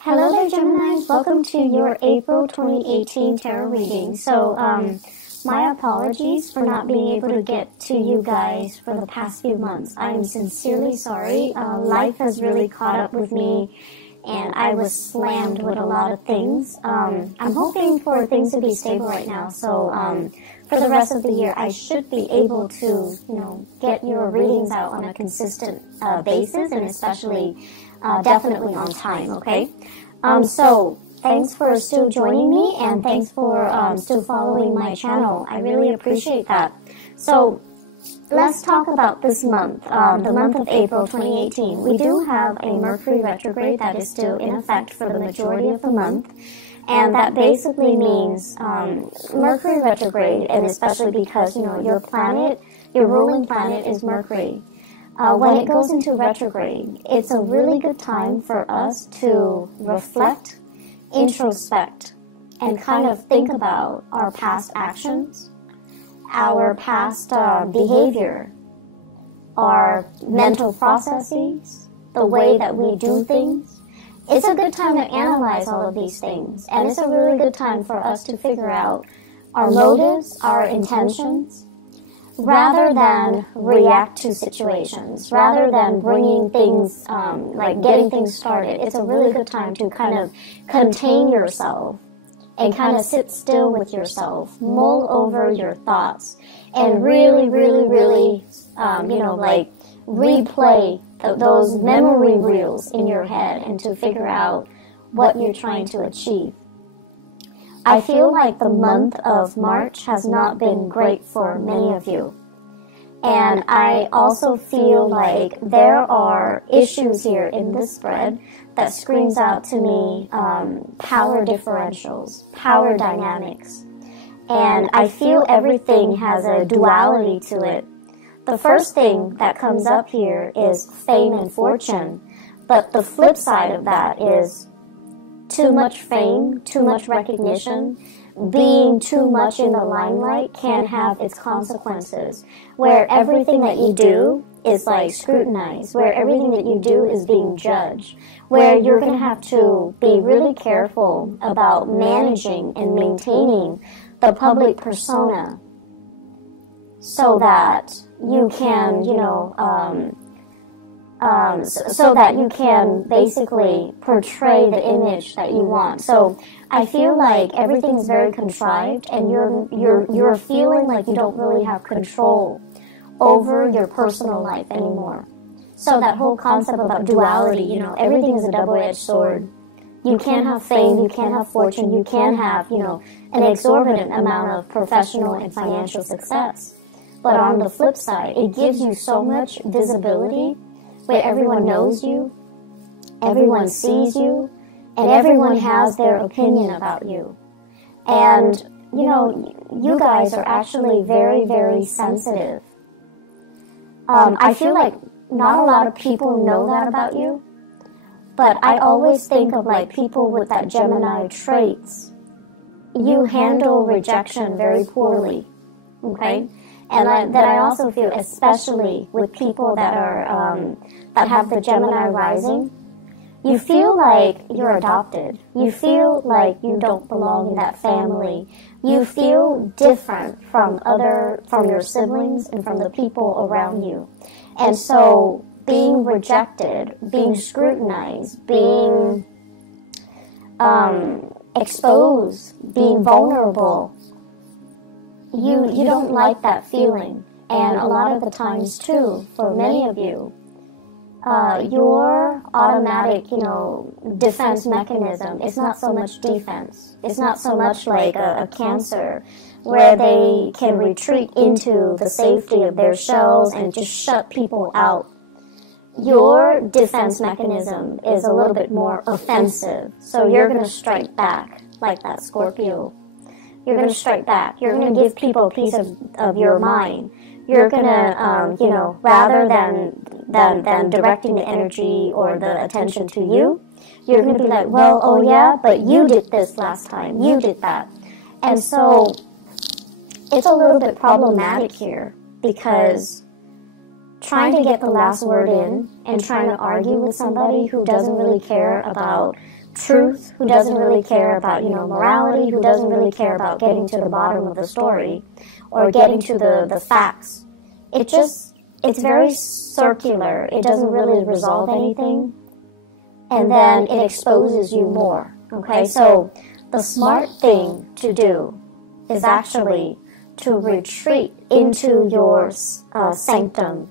Hello there, Geminis. Welcome to your April 2018 tarot reading. So, my apologies for not being able to get to you guys for the past few months. I am sincerely sorry. Life has really caught up with me, and I was slammed with a lot of things. I'm hoping for things to be stable right now. So, for the rest of the year, I should be able to, get your readings out on a consistent basis, and especially definitely on time, okay? So thanks for still joining me, and thanks for still following my channel. I really appreciate that. So let's talk about this month, the month of April 2018. We do have a Mercury retrograde that is still in effect for the majority of the month. And that basically means Mercury retrograde, and especially because, your planet, your ruling planet is Mercury. When it goes into retrograde, it's a really good time for us to reflect, introspect, and kind of think about our past actions, our past behavior, our mental processes, the way that we do things. It's a good time to analyze all of these things, and it's a really good time for us to figure out our motives, our intentions, rather than react to situations, rather than bringing things, like getting things started. It's a really good time to kind of contain yourself and kind of sit still with yourself, mull over your thoughts, and really, replay those memory reels in your head and to figure out what you're trying to achieve. I feel like the month of March has not been great for many of you. And I also feel like there are issues here in this spread that screams out to me power differentials, power dynamics. And I feel everything has a duality to it. The first thing that comes up here is fame and fortune. But the flip side of that is too much fame, too much recognition, being too much in the limelight can have its consequences, where everything that you do is like scrutinized, where everything that you do is being judged, where you're going to have to be really careful about managing and maintaining the public persona so that you can, so that you can basically portray the image that you want. So I feel like everything's very contrived, and you're feeling like you don't really have control over your personal life anymore. So that whole concept about duality, everything is a double-edged sword. You can't have fame, you can't have fortune, you can't have, an exorbitant amount of professional and financial success. But on the flip side, it gives you so much visibility where everyone knows you, everyone sees you, and everyone has their opinion about you. And, you guys are actually very, very sensitive. I feel like not a lot of people know that about you, but I always think of like people with that Gemini traits. You handle rejection very poorly, okay? And that I also feel, especially with people that are that have the Gemini rising, you feel like you're adopted. You feel like you don't belong in that family. You feel different from your siblings and from the people around you. And so being rejected, being scrutinized, being exposed, being vulnerable, you don't like that feeling. And a lot of the times too, for many of you, your automatic, defense mechanism is not so much defense. It's not so much like a Cancer where they can retreat into the safety of their shells and just shut people out. Your defense mechanism is a little bit more offensive. So you're going to strike back like that Scorpio. You're going to strike back. You're going to give people a piece of your mind. You're going to, rather than directing the energy or the attention to you, you're going to be like, well, oh yeah, but you did this last time. You did that. And so it's a little bit problematic here because trying to get the last word in and trying to argue with somebody who doesn't really care about truth, who doesn't really care about, morality, who doesn't really care about getting to the bottom of the story or getting to the facts. It's very circular. It doesn't really resolve anything. And then it exposes you more. Okay, so the smart thing to do is actually to retreat into your sanctum,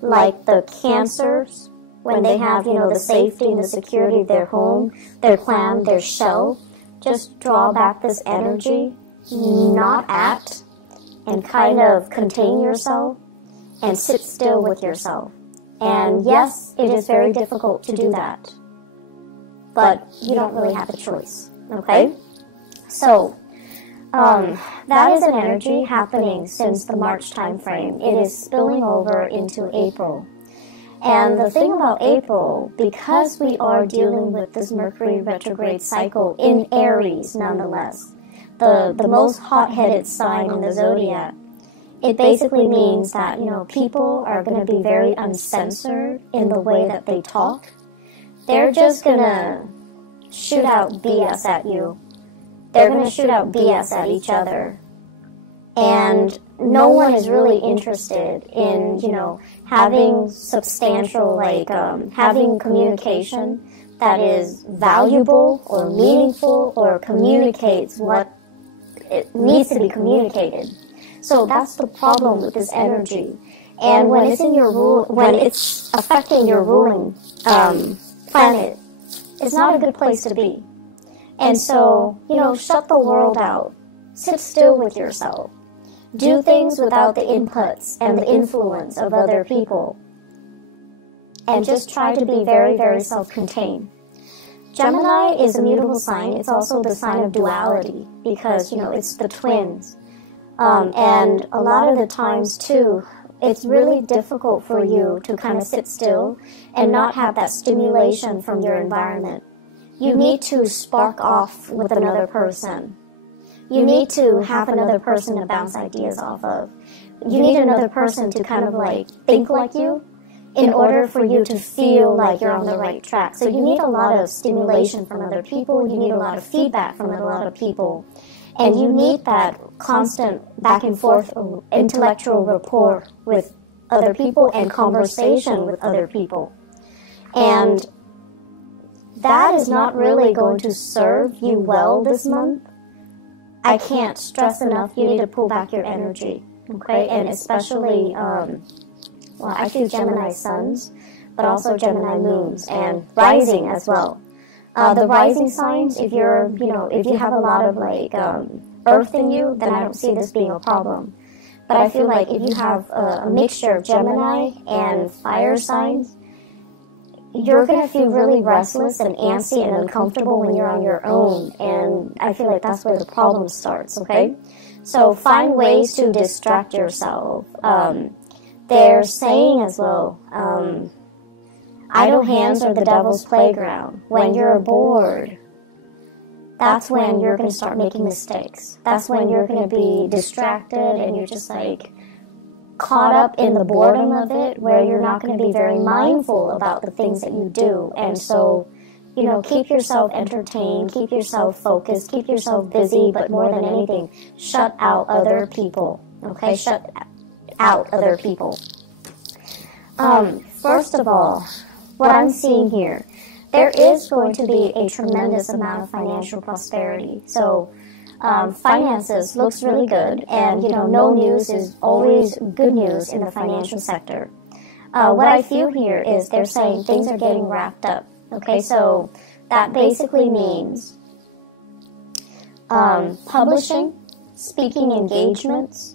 like the Cancers, when they have, the safety and the security of their home, their clan, their shell. Just draw back this energy, not act, and kind of contain yourself and sit still with yourself. And yes, it is very difficult to do that, but you don't really have a choice, okay? So, that is an energy happening since the March time frame. It is spilling over into April. And the thing about April, because we are dealing with this Mercury retrograde cycle in Aries nonetheless, the most hot-headed sign in the zodiac, it basically means that, people are going to be very uncensored in the way that they talk. They're just going to shoot out BS at you. They're going to shoot out BS at each other. And no one is really interested in, having substantial, having communication that is valuable or meaningful or communicates what it needs to be communicated. So that's the problem with this energy. And when it's in your when it's affecting your ruling planet, it's not a good place to be. And so, shut the world out. Sit still with yourself. Do things without the inputs and the influence of other people. And just try to be very, very self-contained. Gemini is a mutable sign. It's also the sign of duality because, it's the twins. And a lot of the times, too, it's really difficult for you to kind of sit still and not have that stimulation from your environment. You need to spark off with another person. You need to have another person to bounce ideas off of. You need another person to kind of think like you in order for you to feel like you're on the right track. So you need a lot of stimulation from other people. You need a lot of feedback from a lot of people. And you need that constant back and forth intellectual rapport with other people and conversation with other people. And that is not really going to serve you well this month. I can't stress enough, you need to pull back your energy, okay? And especially, I feel Gemini suns, but also Gemini moons and rising as well. The rising signs, if you're, if you have a lot of earth in you, then I don't see this being a problem. But I feel like if you have a mixture of Gemini and fire signs, you're going to feel really restless and antsy and uncomfortable when you're on your own. And I feel like that's where the problem starts, okay? So find ways to distract yourself. They're saying as well, idle hands are the devil's playground. When you're bored, that's when you're going to start making mistakes. That's when you're going to be distracted and you're just caught up in the boredom of it, where you're not going to be very mindful about the things that you do. And so, keep yourself entertained, keep yourself focused, keep yourself busy, but more than anything, shut out other people, okay? Shut out other people. First of all, what I'm seeing here, there is going to be a tremendous amount of financial prosperity. So, finances looks really good, and no news is always good news in the financial sector. What I feel here is they're saying things are getting wrapped up. Okay, so that basically means publishing, speaking engagements,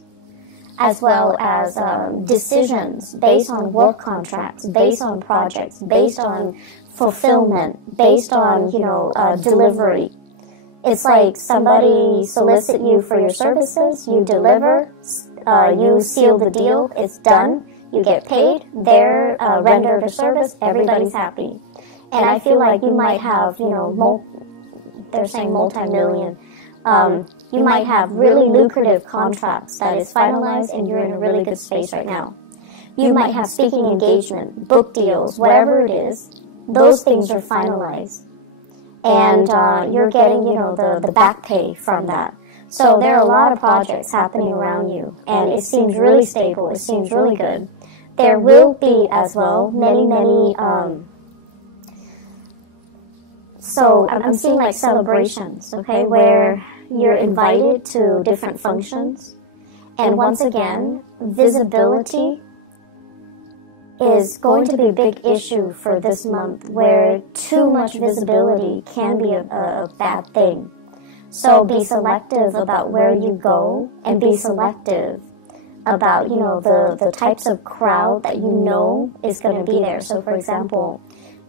as well as decisions based on work contracts, based on projects, based on fulfillment, based on delivery. It's like somebody solicit you for your services, you deliver, you seal the deal, it's done, you get paid, they're rendered a service, everybody's happy. And I feel like you might have, they're saying multi-million, you might have really lucrative contracts that is finalized and you're in a really good space right now. You might have speaking engagement, book deals, whatever it is, those things are finalized. and you're getting, you know, the back pay from that. So there are a lot of projects happening around you, and it seems really stable. It seems really good. There will be as well many, so I'm seeing like celebrations, okay, where you're invited to different functions. And once again, visibility is going to be a big issue for this month, where too much visibility can be a bad thing. So be selective about where you go, and be selective about, you know, the types of crowd that you know is going to be there. So for example,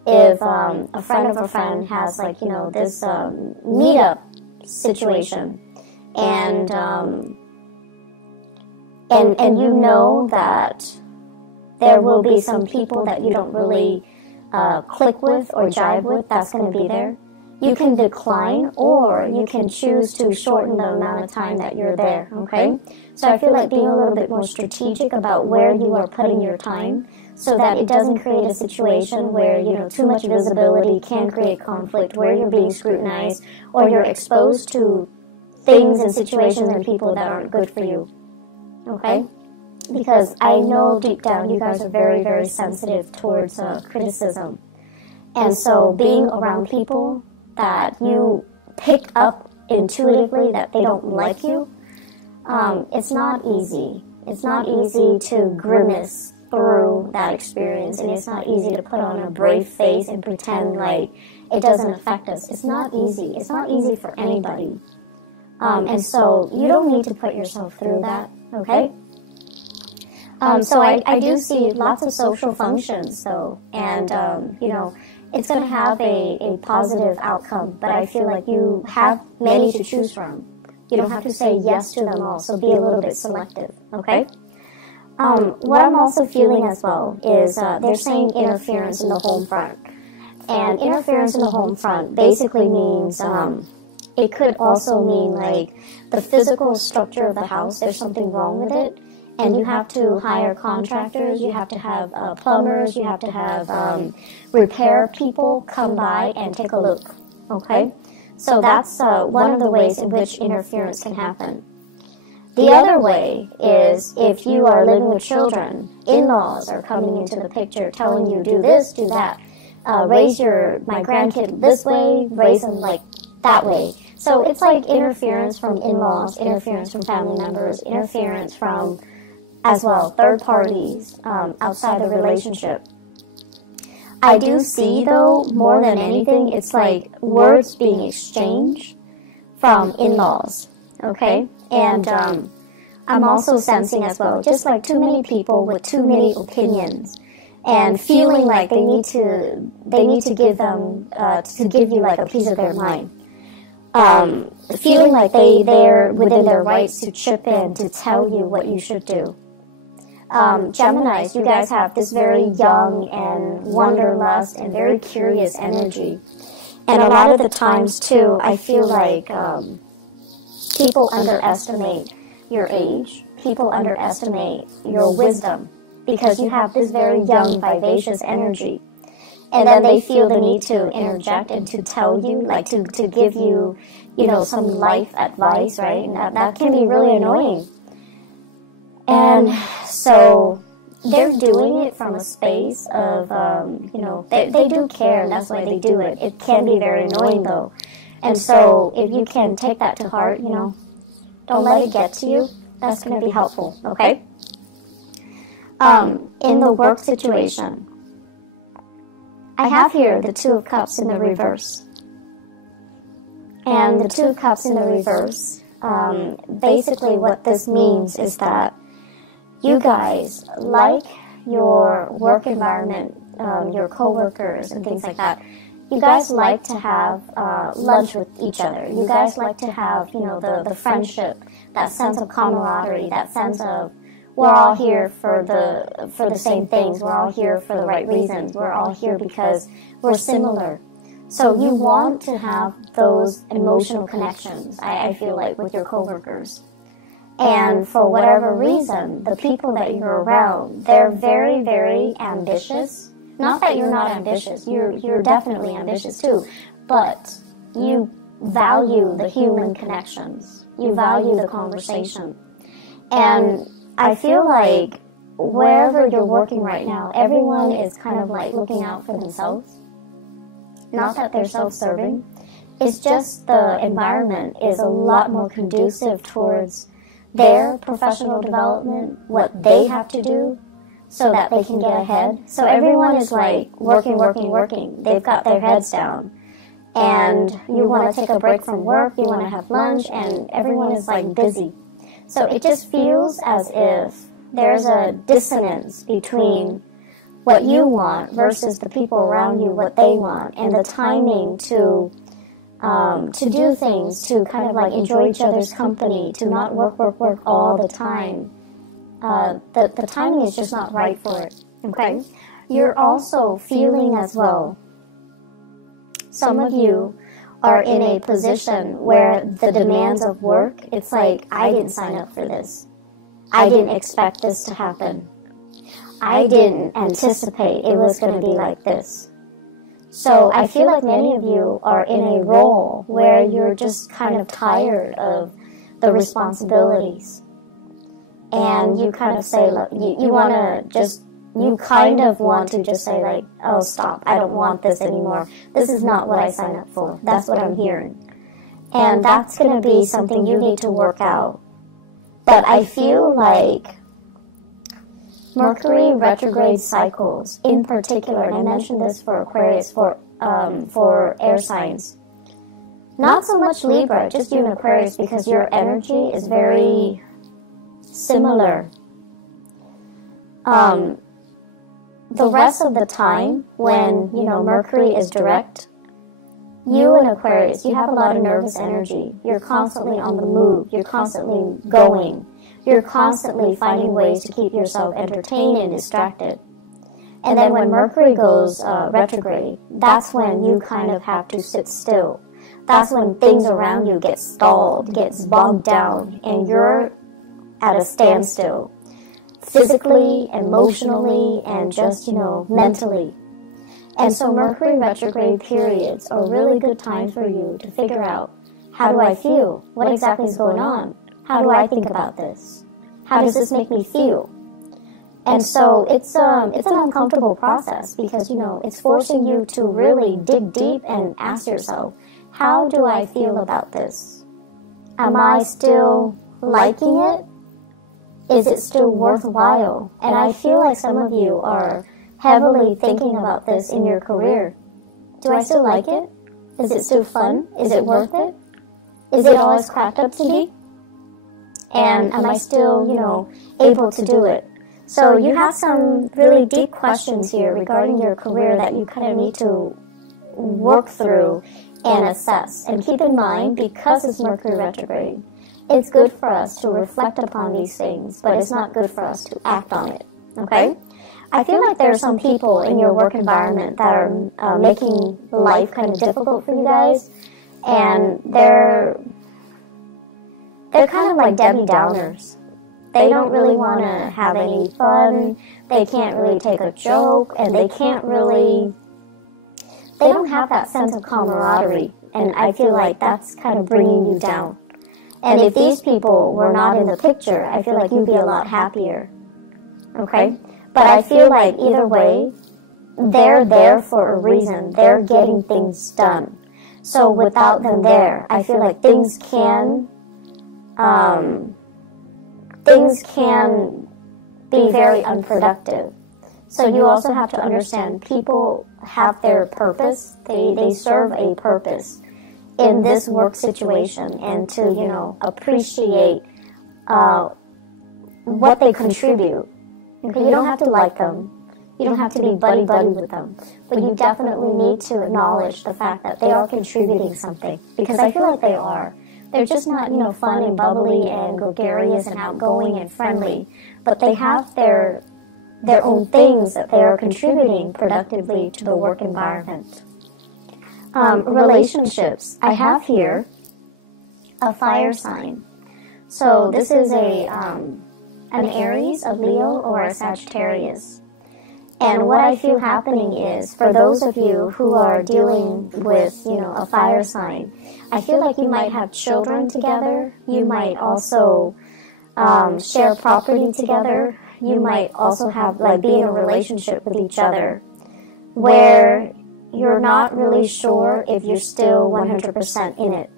if a friend of a friend has, like, you know, this meetup situation, and you know that there will be some people that you don't really click with or jive with, that's going to be there. You can decline, or you can choose to shorten the amount of time that you're there, okay? So I feel like being a little bit more strategic about where you are putting your time, so that it doesn't create a situation where, you know, too much visibility can create conflict, where you're being scrutinized, or you're exposed to things and situations and people that aren't good for you, okay? Because I know deep down you guys are very, very sensitive towards criticism. And so being around people that you pick up intuitively that they don't like you, it's not easy. It's not easy to grimace through that experience, and it's not easy to put on a brave face and pretend like it doesn't affect us. It's not easy. It's not easy for anybody. And so you don't need to put yourself through that, okay? So I do see lots of social functions, though, and, you know, it's going to have a positive outcome, but I feel like you have many to choose from. You don't have to say yes to them all, so be a little bit selective, okay? What I'm also feeling as well is they're saying interference in the home front. And interference in the home front basically means, it could also mean like the physical structure of the house, there's something wrong with it, and you have to hire contractors, you have to have plumbers, you have to have repair people come by and take a look, okay? So that's one of the ways in which interference can happen. The other way is if you are living with children, in-laws are coming into the picture telling you do this, do that, raise my grandkid this way, raise them like that way. So it's like interference from in-laws, interference from family members, interference from, as well, third parties outside the relationship. I do see, though, more than anything, it's like words being exchanged from in-laws, okay? And I'm also sensing as well, just like too many people with too many opinions, and feeling like they need to give them to give you like a piece of their mind. Feeling like they're within their rights to chip in to tell you what you should do. Geminis, you guys have this very young and wanderlust and very curious energy. And a lot of the times, too, I feel like people underestimate your age. People underestimate your wisdom because you have this very young, vivacious energy. And then they feel the need to interject and to tell you, like to give you, you know, some life advice, right? And that can be really annoying. And so they're doing it from a space of, you know, they do care, and that's why they do it. It can be very annoying, though. And so if you can take that to heart, you know, don't let it get to you. That's going to be helpful, okay? In the work situation, I have here the Two of Cups in the reverse. And the Two of Cups in the reverse, basically what this means is that you guys like your work environment, your coworkers and things like that. You guys like to have lunch with each other. You guys like to have, you know, the friendship, that sense of camaraderie, that sense of we're all here for the same things. We're all here for the right reasons. We're all here because we're similar. So you want to have those emotional connections, I feel like, with your coworkers. And for whatever reason, the people that you're around, they're very, very ambitious. Not that you're not ambitious. You're definitely ambitious too. but you value the human connections. You value the conversation. And I feel like wherever you're working right now, everyone is kind of like looking out for themselves. Not that they're self-serving. It's just the environment is a lot more conducive towards their professional development, what they have to do so that they can get ahead. So everyone is like working. They've got their heads down. And you want to take a break from work, you want to have lunch, and everyone is like busy. So it just feels as if there's a dissonance between what you want versus the people around you, what they want, and the timing to do things, to kind of like enjoy each other's company, to not work all the time. The timing is just not right for it, okay? You're also feeling as well, some of you are in a position where the demands of work, it's like, I didn't sign up for this. I didn't expect this to happen. I didn't anticipate it was going to be like this. So I feel like many of you are in a role where you're just kind of tired of the responsibilities. And you kind of say, look, you kind of want to just say like, oh, stop, I don't want this anymore. This is not what I signed up for. That's what I'm hearing. And that's going to be something you need to work out. But I feel like Mercury retrograde cycles in particular, and I mentioned this for Aquarius, for air signs. Not so much Libra, just you and Aquarius, because your energy is very similar. The rest of the time, when, Mercury is direct, you and Aquarius, you have a lot of nervous energy. You're constantly on the move. You're constantly going. You're constantly finding ways to keep yourself entertained and distracted. And then when Mercury goes retrograde, that's when you kind of have to sit still. That's when things around you get stalled, gets bogged down, and you're at a standstill. Physically, emotionally, and just, mentally. And so Mercury retrograde periods are a really good time for you to figure out, how do I feel? What exactly is going on? How do I think about this? How does this make me feel? And so it's an uncomfortable process because, it's forcing you to really dig deep and ask yourself, how do I feel about this? Am I still liking it? Is it still worthwhile? And I feel like some of you are heavily thinking about this in your career. Do I still like it? Is it still fun? Is it worth it? Is it all it's cracked up to be? And am I still, able to do it? So you have some really deep questions here regarding your career that you kind of need to work through and assess. And keep in mind, because it's Mercury retrograde, it's good for us to reflect upon these things, but it's not good for us to act on it, okay? I feel like there are some people in your work environment that are making life kind of difficult for you guys, and they're kind of like Debbie Downers. They don't really want to have any fun, they can't really take a joke, and they don't have that sense of camaraderie, and I feel like that's kind of bringing you down. And if these people were not in the picture, I feel like you'd be a lot happier, okay? But I feel like either way, they're there for a reason. They're getting things done. So without them there, I feel like things can be very unproductive. So you also have to understand people have their purpose. They serve a purpose in this work situation, and to, appreciate what they contribute. Okay, you don't have to like them. You don't have to be buddy-buddy with them. But you definitely need to acknowledge the fact that they are contributing something. Because I feel like they are. They're just not, fun and bubbly and gregarious and outgoing and friendly. But they have their own things that they are contributing productively to the work environment. Relationships. I have here a fire sign. So this is an Aries, a Leo, or a Sagittarius. And what I feel happening is, for those of you who are dealing with, a fire sign, I feel like you might have children together. You might also share property together. You might also have, be in a relationship with each other where you're not really sure if you're still 100% in it.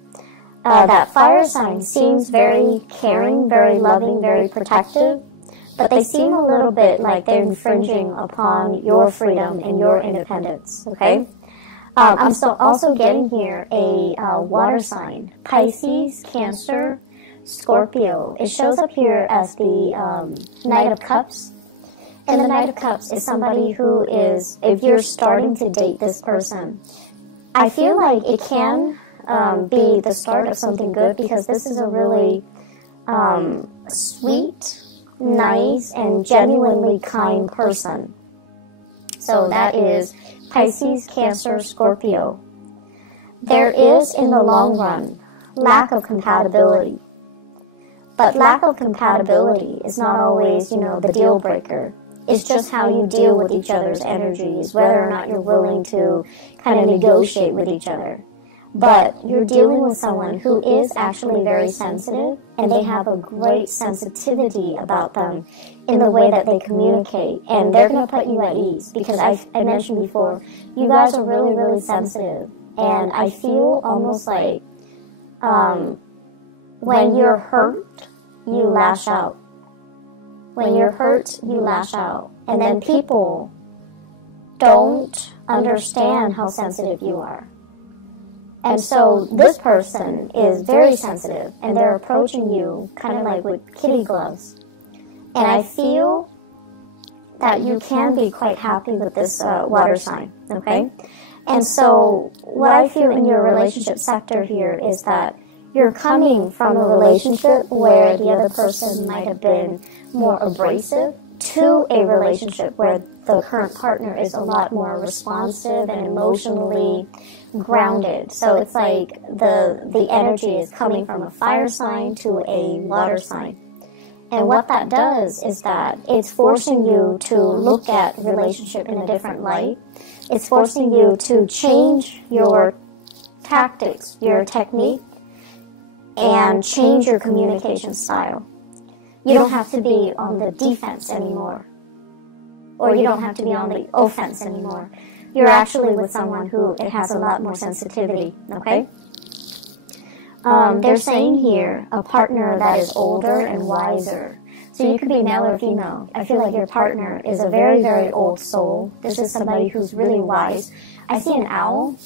That fire sign seems very caring, very loving, very protective, but they seem a little bit like they're infringing upon your freedom and your independence, okay? I'm also getting here a water sign, Pisces, Cancer, Scorpio. It shows up here as the Knight of Cups. And the Knight of Cups is somebody who is, if you're starting to date this person, I feel like it can be the start of something good, because this is a really sweet, nice, and genuinely kind person. So that is Pisces, Cancer, Scorpio. There is, in the long run, lack of compatibility. But lack of compatibility is not always, the deal breaker. It's just how you deal with each other's energies, whether or not you're willing to kind of negotiate with each other. But you're dealing with someone who is actually very sensitive, and they have a great sensitivity about them in the way that they communicate. And they're going to put you at ease, because I mentioned before, you guys are really, really sensitive. And I feel almost like when you're hurt, you lash out. When you're hurt, you lash out. And then people don't understand how sensitive you are. And so this person is very sensitive, and they're approaching you kind of like with kitty gloves. And I feel that you can be quite happy with this water sign, okay? And so what I feel in your relationship sector here is that you're coming from a relationship where the other person might have been more abrasive to a relationship where the current partner is a lot more responsive and emotionally grounded. So it's like the energy is coming from a fire sign to a water sign. And what that does is that it's forcing you to look at relationship in a different light. It's forcing you to change your tactics, your technique, and change your communication style. You don't have to be on the defense anymore, or you don't have to be on the offense anymore. You're actually with someone who it has a lot more sensitivity, okay? They're saying here a partner that is older and wiser. So you could be male or female. I feel like your partner is a very, very old soul. This is somebody who's really wise. I see an owl.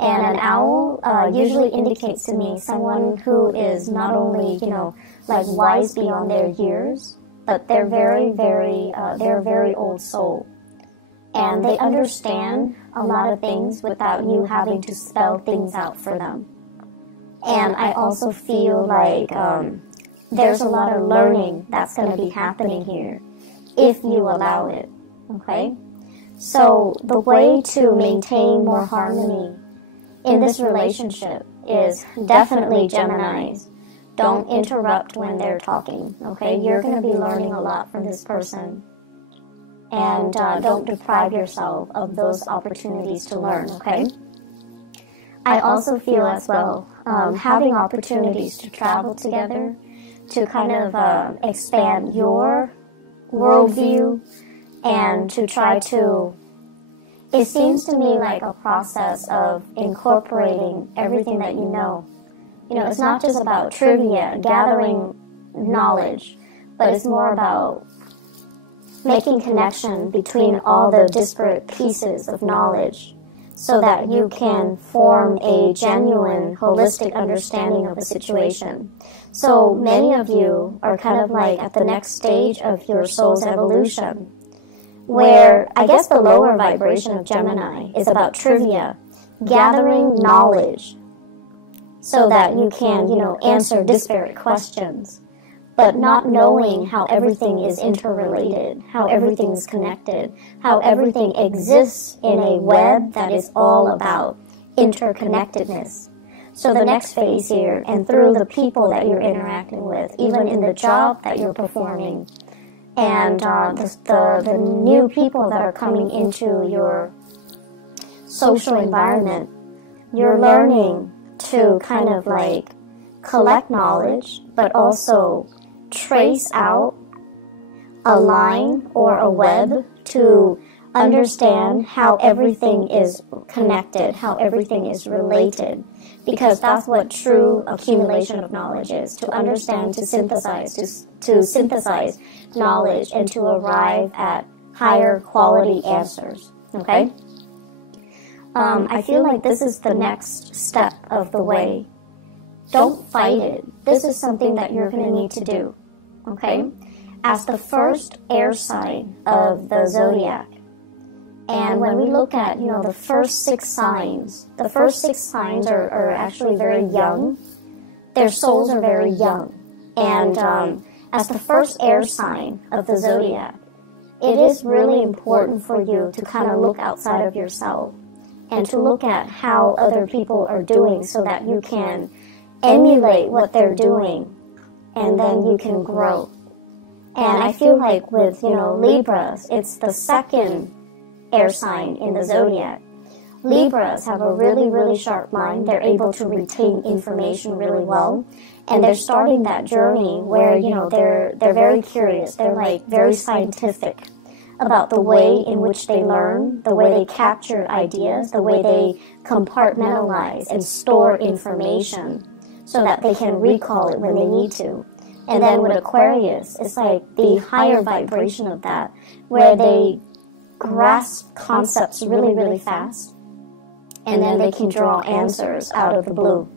And an owl usually indicates to me someone who is not only, wise beyond their years, but they're they're a very old soul. And they understand a lot of things without you having to spell things out for them. And I also feel like there's a lot of learning that's going to be happening here if you allow it, okay? So the way to maintain more harmony in this relationship is definitely Geminis. Don't interrupt when they're talking, okay? You're going to be learning a lot from this person. And don't deprive yourself of those opportunities to learn, okay? I also feel as well, having opportunities to travel together, to kind of expand your worldview, and to try to, it seems to me like a process of incorporating everything that you know. You know, it's not just about trivia, gathering knowledge, but it's more about making connection between all the disparate pieces of knowledge so that you can form a genuine, holistic understanding of the situation. So many of you are kind of like at the next stage of your soul's evolution, where I guess the lower vibration of Gemini is about trivia, gathering knowledge so that you can, answer disparate questions, but not knowing how everything is interrelated, how everything is connected, how everything exists in a web that is all about interconnectedness. So the next phase here, and through the people that you're interacting with, even in the job that you're performing, and the new people that are coming into your social environment, you're learning to kind of like collect knowledge, but also trace out a line or a web to understand how everything is connected, how everything is related, because that's what true accumulation of knowledge is, to understand, to synthesize knowledge and to arrive at higher quality answers, okay? I feel like this is the next step of the way. Don't fight it. This is something that you're going to need to do, okay? As the first air sign of the zodiac, and when we look at, you know, the first 6 signs, the first 6 signs are actually very young. Their souls are very young. And as the first air sign of the zodiac, it is really important for you to kind of look outside of yourself and to look at how other people are doing so that you can emulate what they're doing and then you can grow. And I feel like with, you know, Libras, it's the second air sign in the zodiac. Libras have a really, really sharp mind. They're able to retain information really well. And they're starting that journey where, you know, they're very curious. They're like very scientific about the way in which they learn, the way they capture ideas, the way they compartmentalize and store information so that they can recall it when they need to. And then with Aquarius, it's like the higher vibration of that, where they grasp concepts really, really fast, and then they can draw answers out of the blue.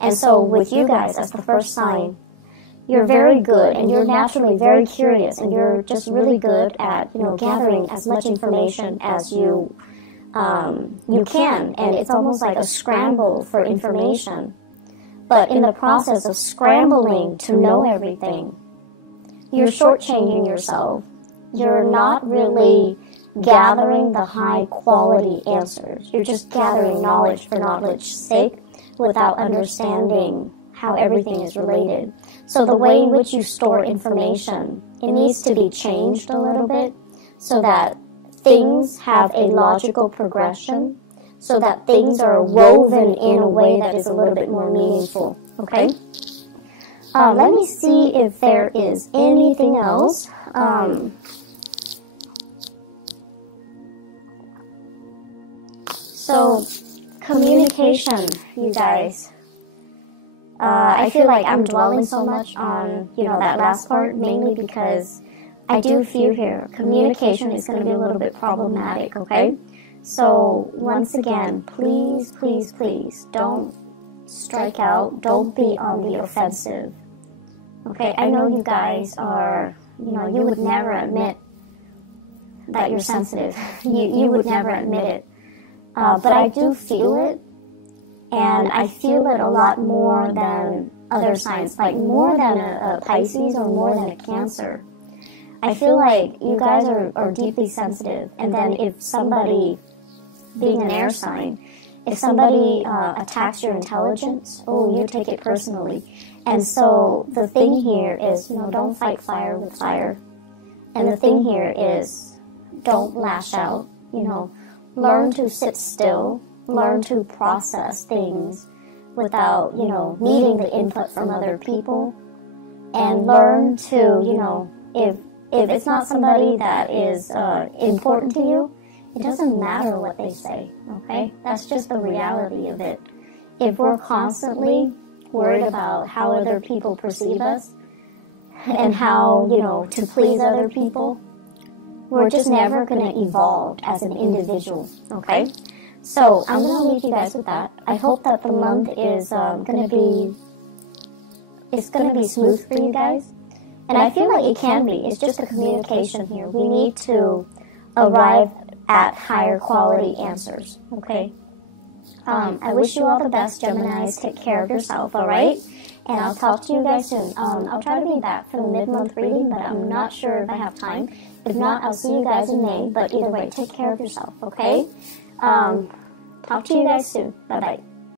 And so with you guys as the first sign, you're very good, and you're naturally very curious, and you're just really good at, you know, gathering as much information as you can, and it's almost like a scramble for information. But in the process of scrambling to know everything, you're shortchanging yourself. You're not really gathering the high quality answers. You're just gathering knowledge for knowledge's sake without understanding how everything is related. So the way in which you store information, it needs to be changed a little bit so that things have a logical progression, so that things are woven in a way that is a little bit more meaningful, okay? Let me see if there is anything else. So, communication, you guys. I feel like I'm dwelling so much on, you know, that last part, mainly because I do feel here communication is going to be a little bit problematic, okay? So, once again, please, please, please, don't strike out. Don't be on the offensive. Okay, I know you guys are, you know, you would never admit that you're sensitive. You would never admit it. But I do feel it, and I feel it a lot more than other signs, like more than a Pisces or more than a Cancer. I feel like you guys are deeply sensitive, and then if somebody, being an air sign, if somebody attacks your intelligence, oh, you take it personally. And so the thing here is, you know, don't fight fire with fire. And the thing here is, don't lash out, you know. Learn to sit still, learn to process things without, you know, needing the input from other people, and learn to, you know, if it's not somebody that is important to you, it doesn't matter what they say, okay? That's just the reality of it. If we're constantly worried about how other people perceive us and how, you know, to please other people, we're just never going to evolve as an individual, okay? So I'm going to leave you guys with that. I hope that the month is going to be smooth for you guys. And I feel like it can be. It's just a communication here. We need to arrive at higher quality answers, okay? I wish you all the best, Geminis. Take care of yourself, all right? And I'll talk to you guys soon. I'll try to be back for the mid-month reading, but I'm not sure if I have time. If not, I'll see you guys in May. But either way, take care of yourself, okay? Talk to you guys soon. Bye-bye.